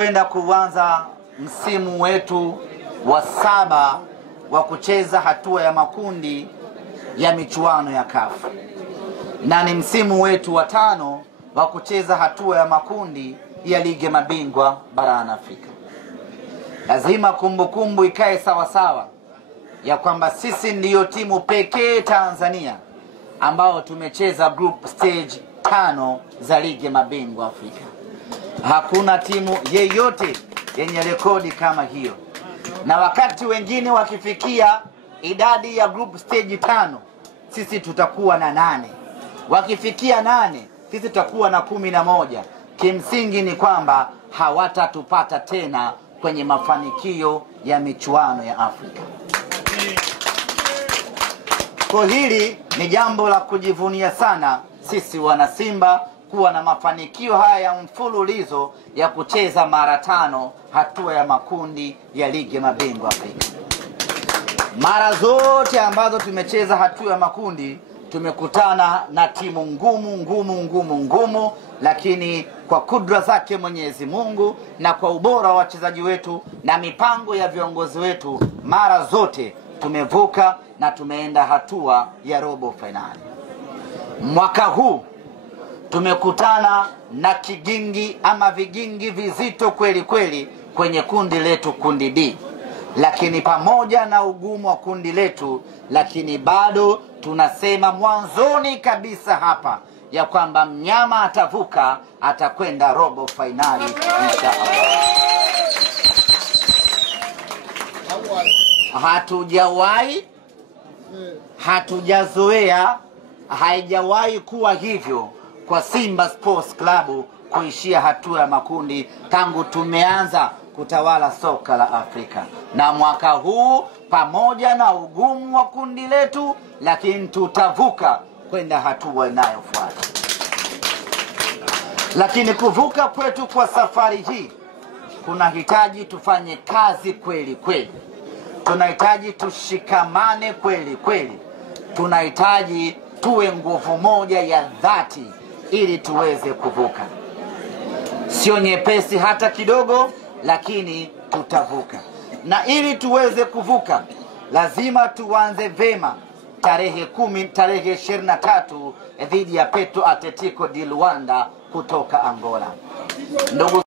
Kwenda kuanza msimu wetu wa 7 wa kucheza hatua ya makundi ya michuano ya CAF. Na ni msimu wetu wa 5 wa kucheza hatua ya makundi ya ligi mabingwa barani Afrika. Lazima kumbukumbu ikae sawa sawa ya kwamba sisi ndiyo timu pekee Tanzania ambao tumecheza group stage 5 za ligi mabingwa Afrika. Hakuna timu yeyote yenye rekodi kama hiyo. Na wakati wengine wakifikia idadi ya group stage 5, sisi tutakuwa na 8. Wakifikia 8, sisi tutakuwa na 11. Kimsingi ni kwamba hawatatupata tena kwenye mafanikio ya michuano ya Afrika. Kwa hili ni jambo la kujivunia sana sisi wana Simba kuwa na mafanikio haya ya mfululizo ya kucheza mara 5 hatua ya makundi ya ligi mabingwa Afrika. Mara zote ambazo tumecheza hatua ya makundi tumekutana na timu ngumu, lakini kwa kudra zake Mwenyezi Mungu na kwa ubora wa wachezaji wetu na mipango ya viongozi wetu, mara zote tumevuka na tumeenda hatua ya robo finali. Mwaka huu tumekutana na kigingi ama vigingi vizito kweli kweli kwenye kundi letu, kundi D. Lakini pamoja na ugumu wa kundi letu, lakini bado tunasema mwanzoni kabisa hapa ya kwamba mnyama atavuka, atakwenda robo finali inshallah. Hatujazoea, haijawahi kuwa hivyo kwa Simba Sports Club kuishia hatua ya makundi tangu tumeanza kutawala soka la Afrika. Na mwaka huu pamoja na ugumu wa kundi letu, lakini tutavuka kwenda hatua inayofuata. Lakini kuvuka kwetu kwa safari hii kunahitaji tufanye kazi kweli kweli. Tunahitaji tushikamane kweli kweli. Tunahitaji tuwe nguvu moja ya dhati ili tuweze kuvuka. Sio nyepesi hata kidogo, lakini tutavuka. Na ili tuweze kuvuka, lazima tuanze vema tarehe 23 dhidi ya Petro Atletico di Luanda kutoka Angola. Ndugu